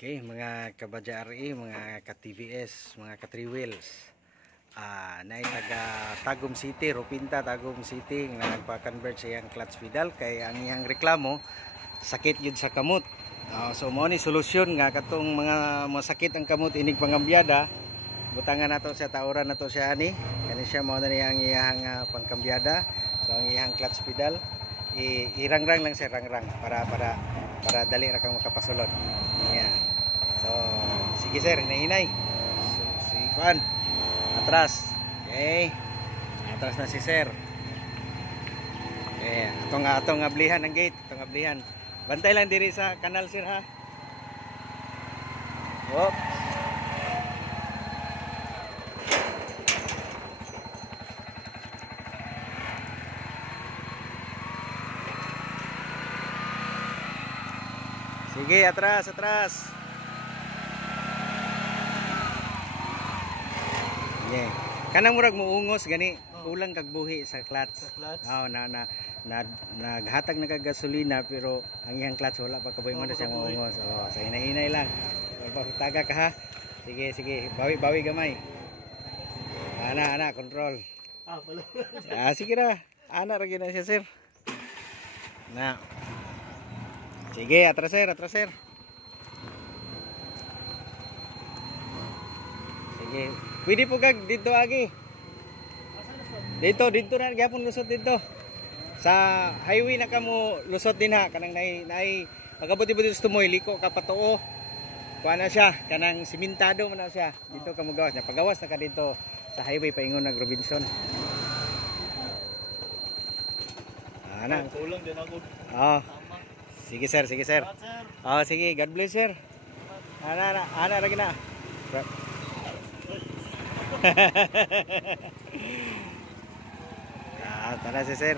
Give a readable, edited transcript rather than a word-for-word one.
Okay, mga kabadya RE, mga ka-TVS, mga ka-3 wheels. Naay taga Tagum City, Ropinta, Tagum City nga nagpa-convert sa iyang clutch pedal kay ang iyang reklamo sakit yun sa kamot. So mo ni solusyon nga katong mga masakit ang kamot inig pangambyada, butangan nato siya, tauran nato siya ani. Kani siya mo na niyang iyang pangkambyada. So ang iyang clutch pedal irangrang lang siya, rangrang para dali ra kang makapasulod. Yeah. So sige sir, hinay-hinay. So, si Juan atras. Okay. Atras na si sir. Okay, atong ablihan ang gate, atong ablihan. Bantay lang diri sa kanal sir ha. Oops. Sige, atras, atras. Yeah. Kanang murag muungos gani, kulang kag buhi sa clutch. Oh, naghatag na kag gasolina pero ang iyang clutch wala pa kaboy mo na siya muungos. Oh, sa hinay-hinay lang. Taga ka ha. Sige, sige, bawi gamay. Ana, control. Sige ra. Ana ra gyud siya, sir. Na. Sige, atras sir, atras sir. Sige. Pwede po kag dito agi. Dito na gyapon lusot dito. Sa highway na kamo lusot din ha, kanang nay pagabot-ibot sa tumoy liko ka patuo. Kuha na siya, kanang simentado man na siya. Dito kamo gawas na pagawas na ka dito sa highway paingon nag Robinson. Ana. Kulang din ako. Sige sir, sige sir. Sige, God bless sir. Ana lagi na. Tara si sir.